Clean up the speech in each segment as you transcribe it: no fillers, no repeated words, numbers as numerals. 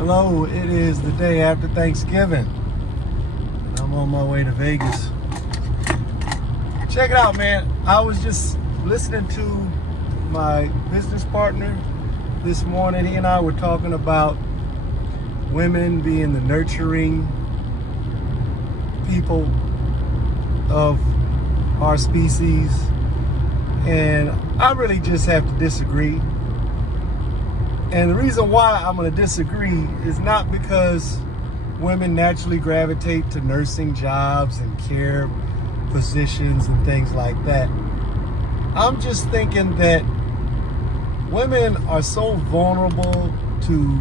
Hello, it is the day after Thanksgiving. I'm on my way to Vegas. Check it out, man. I was just listening to my business partner this morning. He and I were talking about women being the nurturing people of our species. And I really just have to disagree. And the reason why I'm going to disagree is not because women naturally gravitate to nursing jobs and care positions and things like that. I'm just thinking that women are so vulnerable to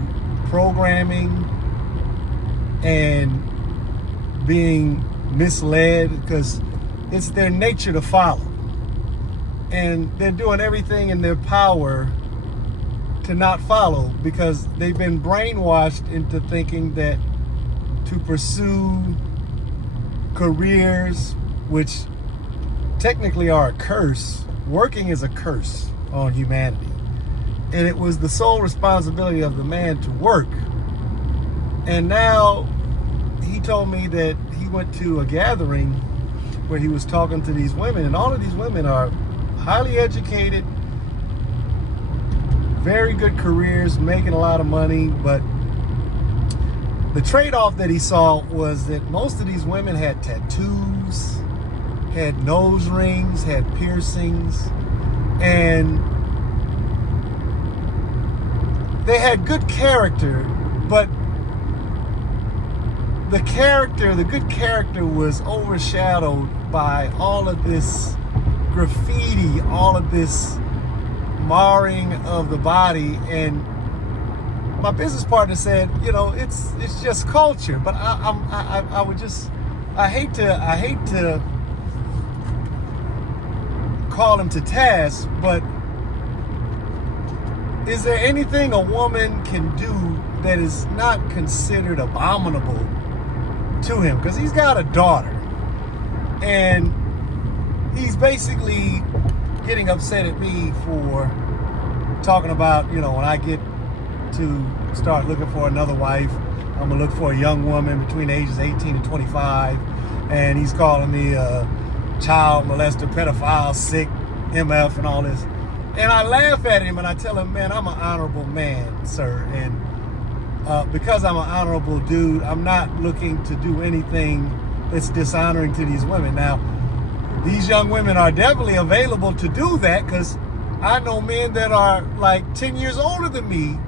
programming and being misled because it's their nature to follow. And they're doing everything in their power to not follow because they've been brainwashed into thinking that to pursue careers, which technically are a curse, working is a curse on humanity. And it was the sole responsibility of the man to work. And now he told me that he went to a gathering where he was talking to these women, and all of these women are highly educated, very good careers, making a lot of money, but the trade-off that he saw was that most of these women had tattoos, had nose rings, had piercings, and they had good character, but the good character was overshadowed by all of this graffiti, all of this marring of the body. And my business partner said, it's just culture. But I hate to call him to task, but is there anything a woman can do that is not considered abominable to him? Because he's got a daughter, and he's basically getting upset at me for talking about, when I get to start looking for another wife, I'm gonna look for a young woman between the ages 18 and 25, and he's calling me a child molester, pedophile, sick, MF, and all this. And I laugh at him and I tell him, man, I'm an honorable man, sir, and because I'm an honorable dude, I'm not looking to do anything that's dishonoring to these women. Now, these young women are definitely available to do that, because I know men that are like 10 years older than me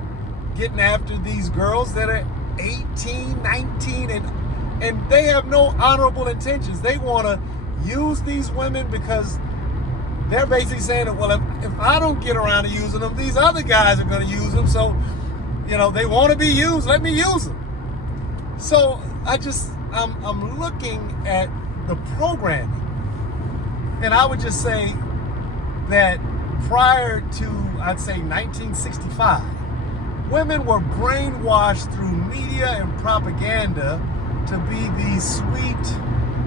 getting after these girls that are 18, 19, and they have no honorable intentions. They want to use these women because they're basically saying that, well, if I don't get around to using them, these other guys are going to use them. So, they want to be used. Let me use them. So I'm looking at the programming. And I would just say that prior to, I'd say, 1965, women were brainwashed through media and propaganda to be these sweet,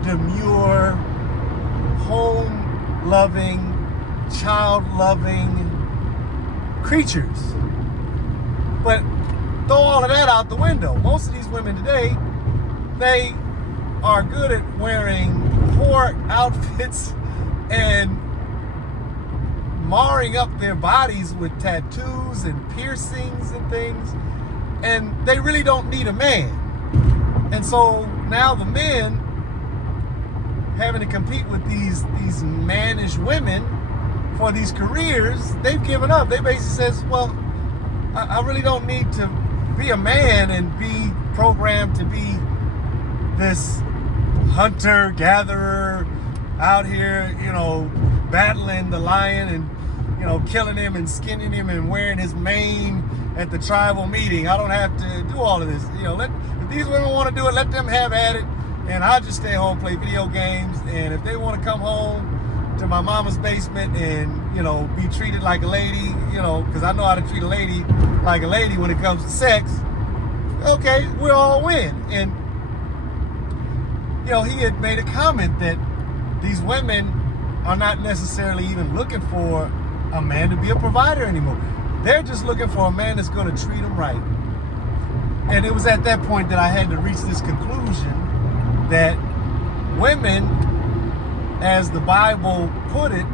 demure, home-loving, child-loving creatures. But throw all of that out the window. Most of these women today, they are good at wearing poor outfits and marring up their bodies with tattoos and piercings and things, and they really don't need a man. And so now the men having to compete with these mannish women for these careers, they've given up. They basically says, well, I really don't need to be a man and be programmed to be this hunter-gatherer out here, battling the lion and, killing him and skinning him and wearing his mane at the tribal meeting. I don't have to do all of this. If these women want to do it, let them have at it. And I'll just stay home, play video games. And if they want to come home to my mama's basement and, be treated like a lady, because I know how to treat a lady like a lady when it comes to sex, okay, we all win. And, he had made a comment that these women are not necessarily even looking for a man to be a provider anymore. They're just looking for a man that's going to treat them right. And it was at that point that I had to reach this conclusion that women, as the Bible put it,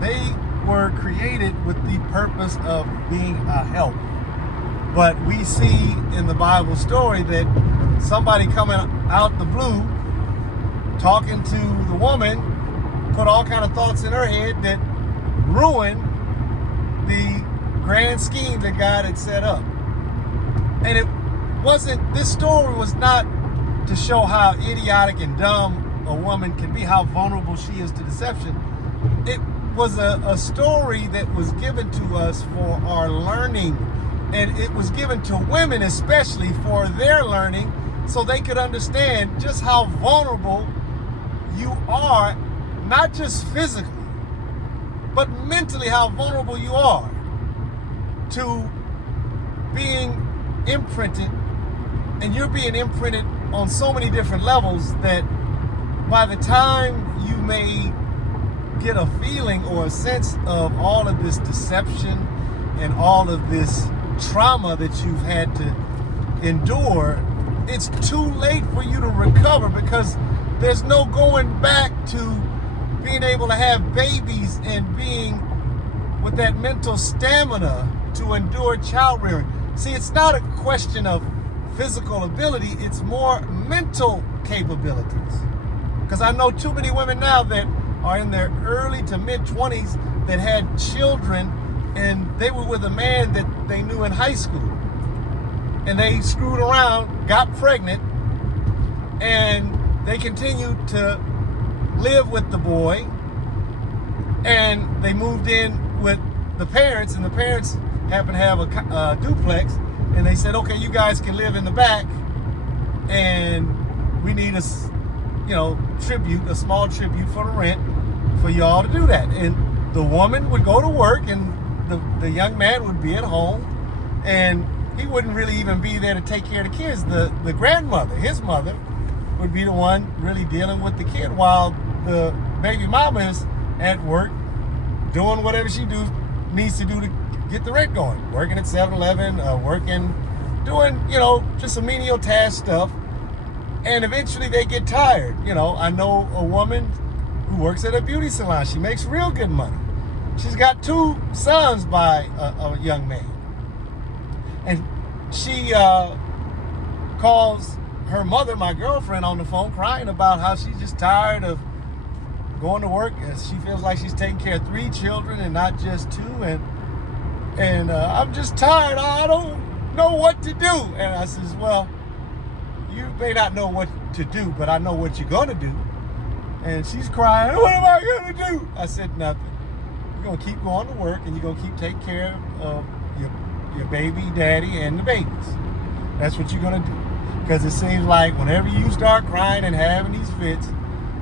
they were created with the purpose of being a help. But we see in the Bible story that somebody coming out the blue, talking to the woman, put all kind of thoughts in her head that ruined the grand scheme that God had set up. And this story was not to show how idiotic and dumb a woman can be, how vulnerable she is to deception. It was a story that was given to us for our learning. And it was given to women especially for their learning, so they could understand just how vulnerable you are, not just physically, but mentally, how vulnerable you are to being imprinted. And you're being imprinted on so many different levels that by the time you may get a feeling or a sense of all of this deception and all of this trauma that you've had to endure, it's too late for you to recover, because there's no going back to being able to have babies and being with that mental stamina to endure child rearing. See, it's not a question of physical ability, it's more mental capabilities. Because I know too many women now that are in their early to mid 20s that had children, and they were with a man that they knew in high school. And they screwed around, got pregnant, and they continued to live with the boy. And they moved in with the parents, and the parents happened to have a duplex. And they said, okay, you guys can live in the back, and we need a small tribute for the rent for y'all to do that. And the woman would go to work, and the young man would be at home, and he wouldn't really even be there to take care of the kids. The grandmother, his mother, would be the one really dealing with the kid, while the baby mama is at work doing whatever she needs to do to get the rent going. Working at 7-Eleven, working, doing, just some menial task stuff. And eventually they get tired. I know a woman who works at a beauty salon. She makes real good money. She's got 2 sons by a young man. And she calls her mother, my girlfriend, on the phone crying about how she's just tired of going to work, and she feels like she's taking care of 3 children and not just 2. And I'm just tired. I don't know what to do. And I says, well, you may not know what to do, but I know what you're going to do. And she's crying, what am I going to do? I said, nothing. You're going to keep going to work, and you're going to keep taking care of your baby daddy and the babies. That's what you're going to do. Because it seems like whenever you start crying and having these fits,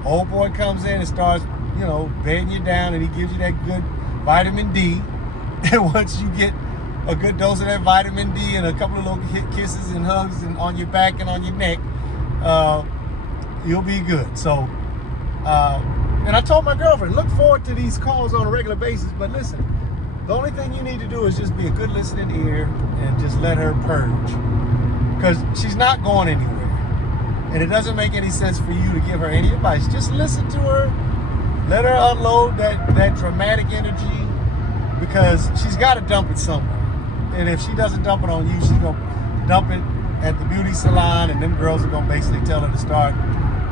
old boy comes in and starts, bedding you down, and he gives you that good vitamin D. And once you get a good dose of that vitamin D and a couple of little kisses and hugs and on your back and on your neck, you'll be good. So, and I told my girlfriend, look forward to these calls on a regular basis. But listen, the only thing you need to do is just be a good listening ear and just let her purge. Because she's not going anywhere. And it doesn't make any sense for you to give her any advice. Just listen to her. Let her unload that dramatic energy, because she's got to dump it somewhere. And if she doesn't dump it on you, she's going to dump it at the beauty salon, and them girls are going to basically tell her to start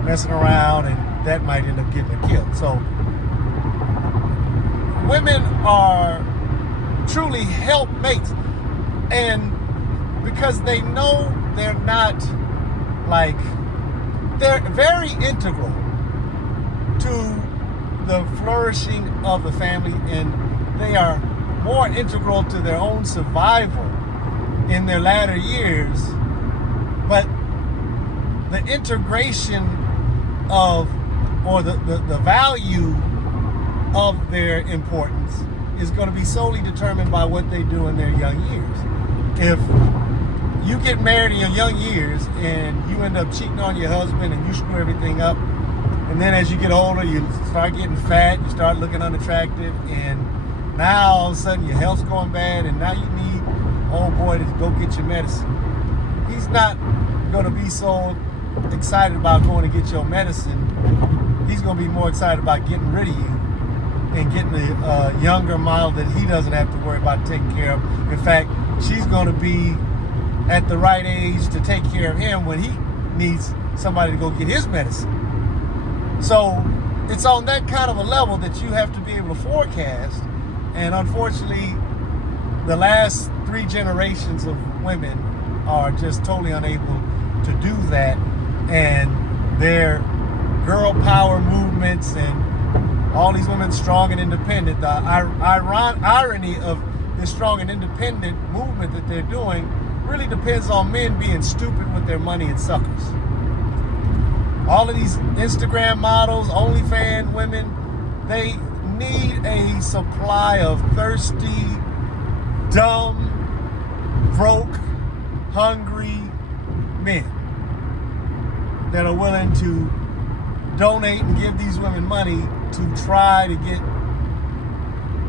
messing around, and that might end up getting her killed. So women are truly helpmates. And because they know they're not, they're very integral to the flourishing of the family, and they are more integral to their own survival in their latter years. But the integration of, or the value of their importance is going to be solely determined by what they do in their young years. If you get married in your young years and you end up cheating on your husband and you screw everything up, and then as you get older, you start getting fat, you start looking unattractive, and now all of a sudden your health's going bad, and now you need old boy to go get your medicine. he's not going to be so excited about going to get your medicine. He's going to be more excited about getting rid of you and getting a younger model that he doesn't have to worry about taking care of. In fact, she's going to be at the right age to take care of him when he needs somebody to go get his medicine. So it's on that kind of a level that you have to be able to forecast. And unfortunately, the last 3 generations of women are just totally unable to do that. And their girl power movements and all these women strong and independent, the irony of this strong and independent movement that they're doing really depends on men being stupid with their money and suckers. All of these Instagram models, OnlyFans women, they need a supply of thirsty, dumb, broke, hungry men that are willing to donate and give these women money to try to get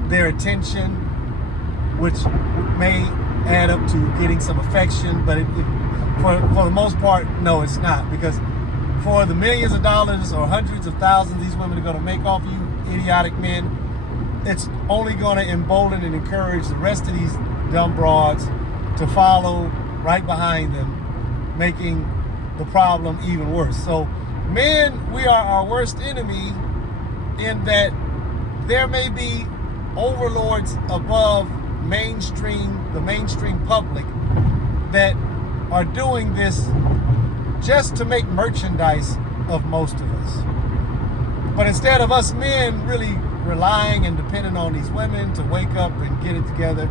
their attention, which may add up to getting some affection, but for the most part, no, it's not, because for the millions of dollars or hundreds of thousands these women are going to make off you idiotic men, it's only going to embolden and encourage the rest of these dumb broads to follow right behind them, making the problem even worse. So men, we are our worst enemy in that there may be overlords above the mainstream public that are doing this just to make merchandise of most of us. But instead of us men really relying and depending on these women to wake up and get it together,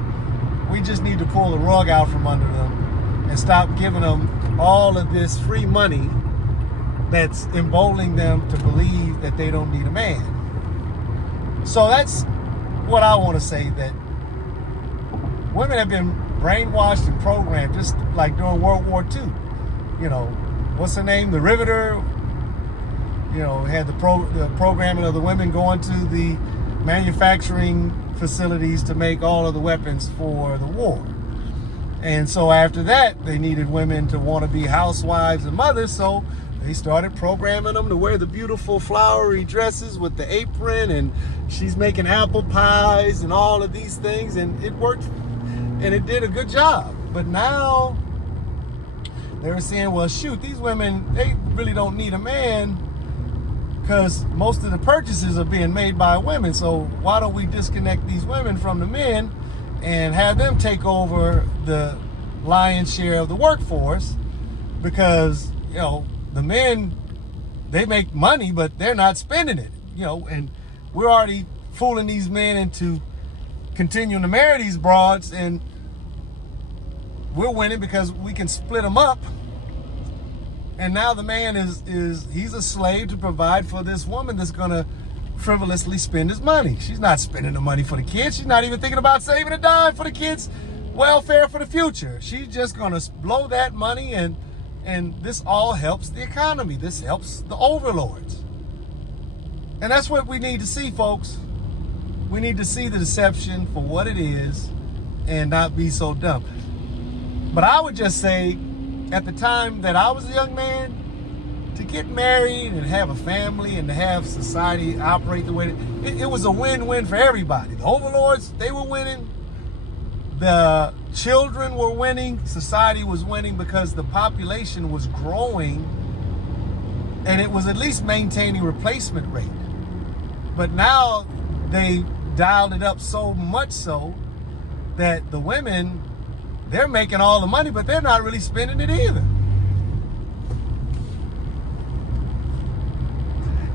we just need to pull the rug out from under them and stop giving them all of this free money that's emboldening them to believe that they don't need a man. So that's what I want to say, that women have been brainwashed and programmed just like during World War II. You know, what's her name? The Riveter, you know, had the programming of the women going to the manufacturing facilities to make all of the weapons for the war. And so after that, they needed women to want to be housewives and mothers, so they started programming them to wear the beautiful flowery dresses with the apron, and she's making apple pies and all of these things, and it worked, and it did a good job. But now they were saying, well, shoot, these women, they really don't need a man because most of the purchases are being made by women. So why don't we disconnect these women from the men and have them take over the lion's share of the workforce? Because, you know, the men, they make money, but they're not spending it, you know, and we're already fooling these men into continuing to marry these broads, and we're winning because we can split them up. And now the man he's a slave to provide for this woman that's gonna frivolously spend his money. She's not spending the money for the kids. She's not even thinking about saving a dime for the kids' welfare for the future. She's just gonna blow that money, and this all helps the economy. This helps the overlords. And that's what we need to see, folks. We need to see the deception for what it is and not be so dumb. But I would just say, at the time that I was a young man, to get married and have a family and to have society operate the way it was a win-win for everybody. The overlords, they were winning. The children were winning. Society was winning because the population was growing, and it was at least maintaining replacement rate. But now they dialed it up so much so that the women, they're making all the money, but they're not really spending it either.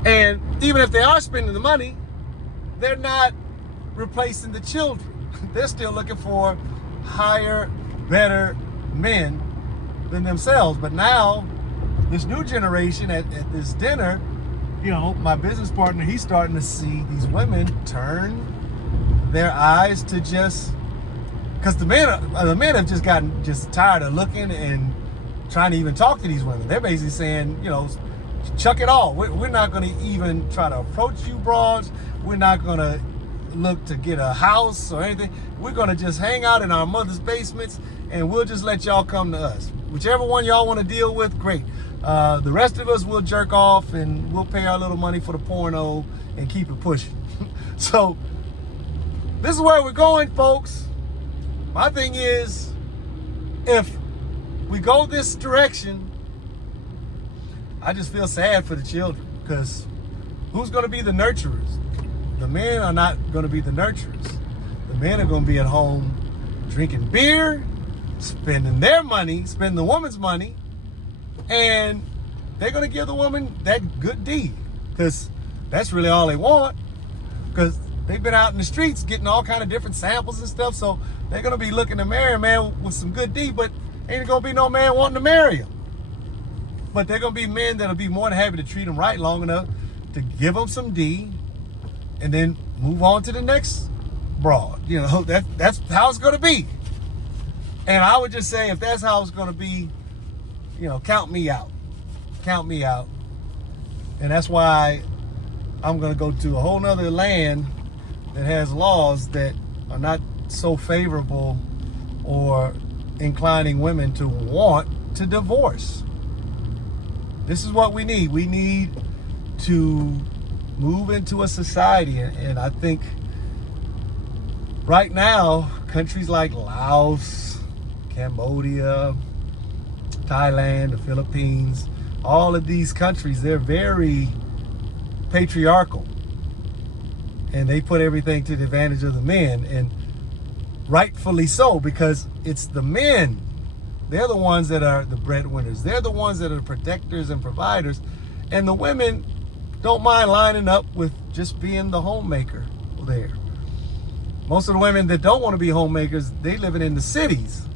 And even if they are spending the money, they're not replacing the children. They're still looking for higher, better men than themselves. But now, this new generation at this dinner, you know, my business partner, he's starting to see these women turn their eyes to just, because the men have just gotten just tired of looking and trying to even talk to these women. They're basically saying, you know, chuck it all. We're not going to even try to approach you broads. We're not going to look to get a house or anything. We're going to just hang out in our mother's basements and we'll just let y'all come to us. Whichever one y'all want to deal with, great. The rest of us will jerk off and we'll pay our little money for the porno and keep it pushing. So this is where we're going, folks. My thing is, if we go this direction, I just feel sad for the children, because who's going to be the nurturers? The men are not going to be the nurturers. The men are going to be at home drinking beer, spending their money, spending the woman's money, and they're going to give the woman that good deed, because that's really all they want, because they've been out in the streets getting all kind of different samples and stuff, so they're going to be looking to marry a man with some good deed, but ain't going to be no man wanting to marry him. But they're going to be men that'll be more than happy to treat them right long enough to give them some D and then move on to the next broad. You know, that's how it's going to be. And I would just say, if that's how it's going to be, you know, count me out. Count me out. And that's why I'm going to go to a whole nother land that has laws that are not so favorable or inclining women to want to divorce. This is what we need. We need to move into a society, and I think right now, countries like Laos, Cambodia, Thailand, the Philippines, all of these countries, they're very patriarchal, and they put everything to the advantage of the men, and rightfully so, because it's the men. They're the ones that are the breadwinners. They're the ones that are the protectors and providers. And the women don't mind lining up with just being the homemaker there. Most of the women that don't want to be homemakers, they living in the cities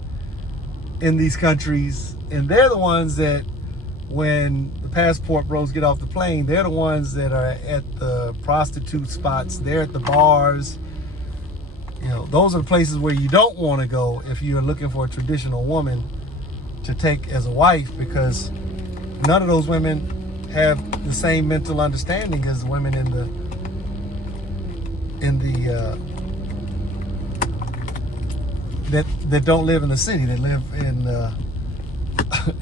in these countries. And they're the ones that, when the passport bros get off the plane, they're the ones that are at the prostitute spots. They're at the bars. You know, those are the places where you don't want to go if you're looking for a traditional woman to take as a wife, because none of those women have the same mental understanding as women that don't live in the city, that live in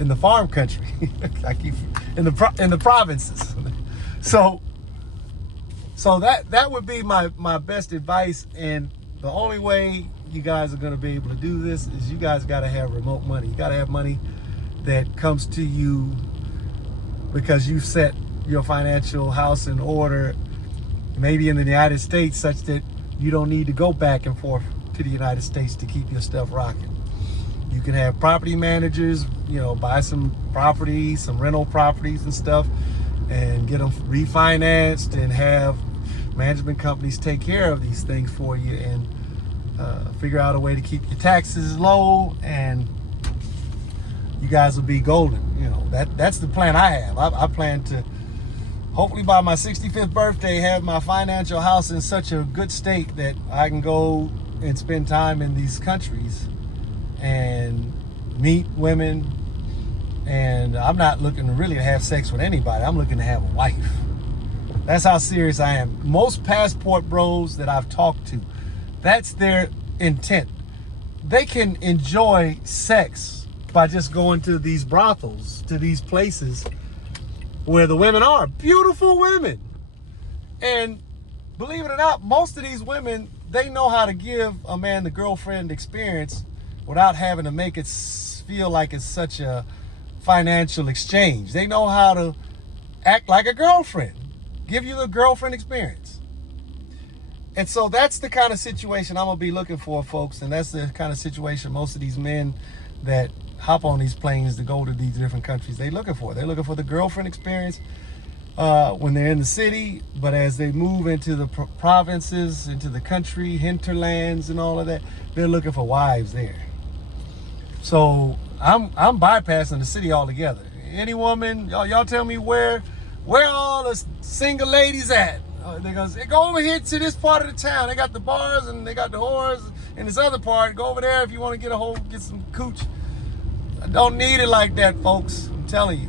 the farm country. I keep in the provinces. So that would be my best advice. And the only way you guys are going to be able to do this is you guys got to have remote money. You got to have money that comes to you because you set your financial house in order, maybe in the United States, such that you don't need to go back and forth to the United States to keep your stuff rocking. You can have property managers, you know, buy some property, some rental properties and stuff, and get them refinanced, and have management companies take care of these things for you, and figure out a way to keep your taxes low, and you guys will be golden. You know, that's the plan I have. I plan to, hopefully by my 65th birthday, have my financial house in such a good state that I can go and spend time in these countries and meet women. And I'm not looking to really have sex with anybody. I'm looking to have a wife. That's how serious I am. Most passport bros that I've talked to, that's their intent. They can enjoy sex by just going to these brothels, to these places where the women are beautiful women. And believe it or not, most of these women, they know how to give a man the girlfriend experience without having to make it feel like it's such a financial exchange. They know how to act like a girlfriend, give you the girlfriend experience. And so that's the kind of situation I'm going to be looking for, folks. And that's the kind of situation most of these men that hop on these planes to go to these different countries, they're looking for. They're looking for the girlfriend experience when they're in the city. But as they move into the provinces, into the country, hinterlands and all of that, they're looking for wives there. So I'm bypassing the city altogether. Any woman, y'all tell me where all the single ladies at? They go over here to this part of the town. They got the bars and they got the whores. In this other part, go over there if you want to get some cooch. I don't need it like that, folks. I'm telling you.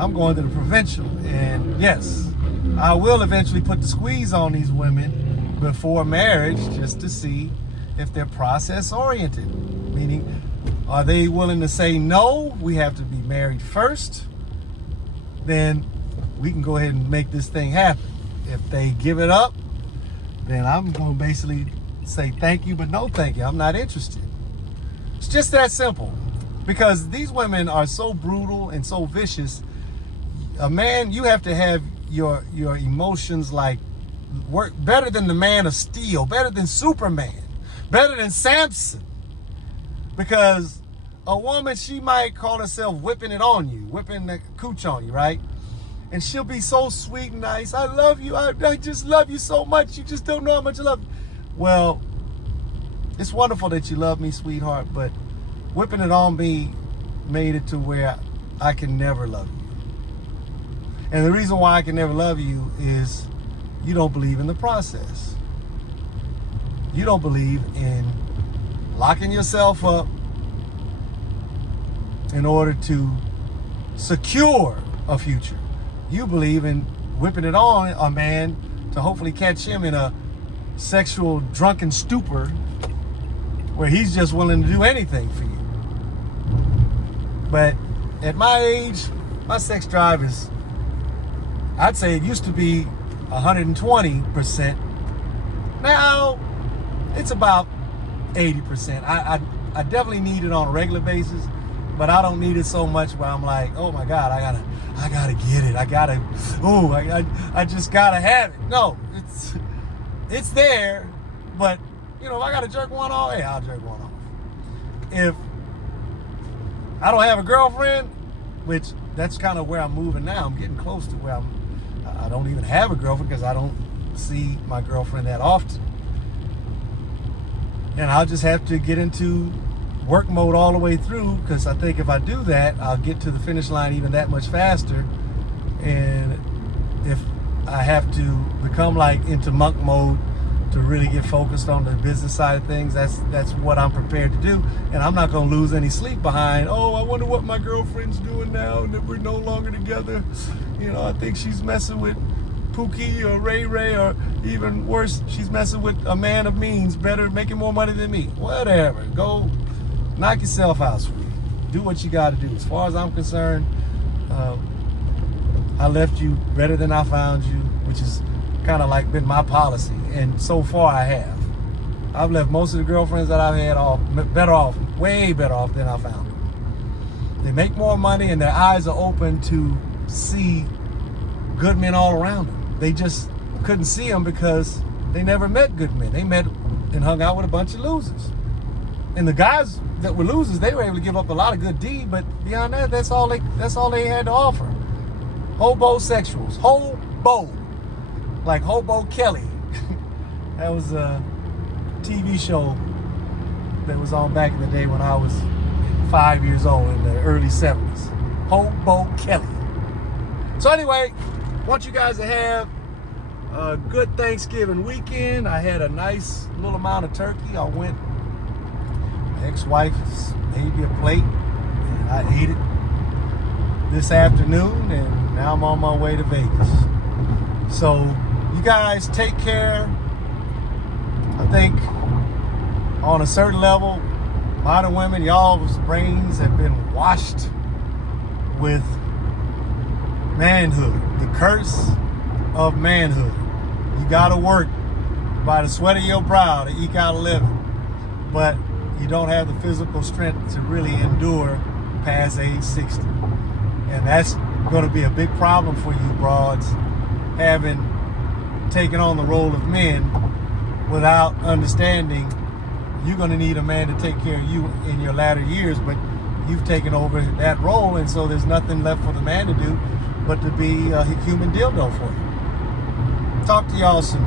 I'm going to the provincial. And yes, I will eventually put the squeeze on these women before marriage, just to see if they're process oriented. Meaning, are they willing to say no? We have to be married first. Then we can go ahead and make this thing happen. If they give it up, then I'm going to basically say thank you, but no thank you. I'm not interested. It's just that simple. Because these women are so brutal and so vicious. A man, you have to have your emotions like work better than the man of steel, better than Superman, better than Samson. Because a woman, she might call herself whipping it on you, whipping the cooch on you, right? And she'll be so sweet and nice. I love you. I just love you so much. You just don't know how much I love you. Well, it's wonderful that you love me, sweetheart, but whipping it on me made it to where I can never love you. And the reason why I can never love you is you don't believe in the process. You don't believe in locking yourself up in order to secure a future. You believe in whipping it on a man to hopefully catch him in a sexual drunken stupor where he's just willing to do anything for you. But at my age, my sex drive is, I'd say it used to be 120%. Now it's about 80%. I definitely need it on a regular basis, but I don't need it so much where I'm like, oh my God, I gotta get it. I just gotta have it. No, it's there, but you know, if I gotta jerk one off, hey, I'll jerk one off. If I don't have a girlfriend, which that's kind of where I'm moving now. I'm getting close to where I don't even have a girlfriend because I don't see my girlfriend that often. And I'll just have to get into work mode all the way through, because I think if I do that, I'll get to the finish line even that much faster. And if I have to become like into monk mode to really get focused on the business side of things, that's what I'm prepared to do. And I'm not going to lose any sleep behind, oh, I wonder what my girlfriend's doing now that we're no longer together. You know, I think she's messing with Pookie or Ray Ray, or even worse, she's messing with a man of means, better, making more money than me. Whatever. Go knock yourself out, sweetie. Do what you got to do. As far as I'm concerned, I left you better than I found you, which is kind of like been my policy. And so far I have. I've left most of the girlfriends that I've had off better off, way better off than I found them. They make more money and their eyes are open to see good men all around them. They just couldn't see them because they never met good men. They met and hung out with a bunch of losers. And the guys that were losers, they were able to give up a lot of good deed, but beyond that, that's all they had to offer. Hobosexuals. Hobo. Like Hobo Kelly. That was a TV show that was on back in the day when I was 5 years old, in the early 70s. Hobo Kelly. So anyway, want you guys to have a good Thanksgiving weekend. I had a nice little amount of turkey. My ex-wife made me a plate, and I ate it this afternoon, and now I'm on my way to Vegas. So you guys take care. I think on a certain level, modern women, y'all's brains have been washed with manhood, the curse of manhood. You gotta work by the sweat of your brow to eke out a living, but you don't have the physical strength to really endure past age 60. And that's gonna be a big problem for you broads, having taken on the role of men without understanding you're gonna need a man to take care of you in your latter years, but you've taken over that role, and so there's nothing left for the man to do but to be a human dildo for you. Talk to y'all soon.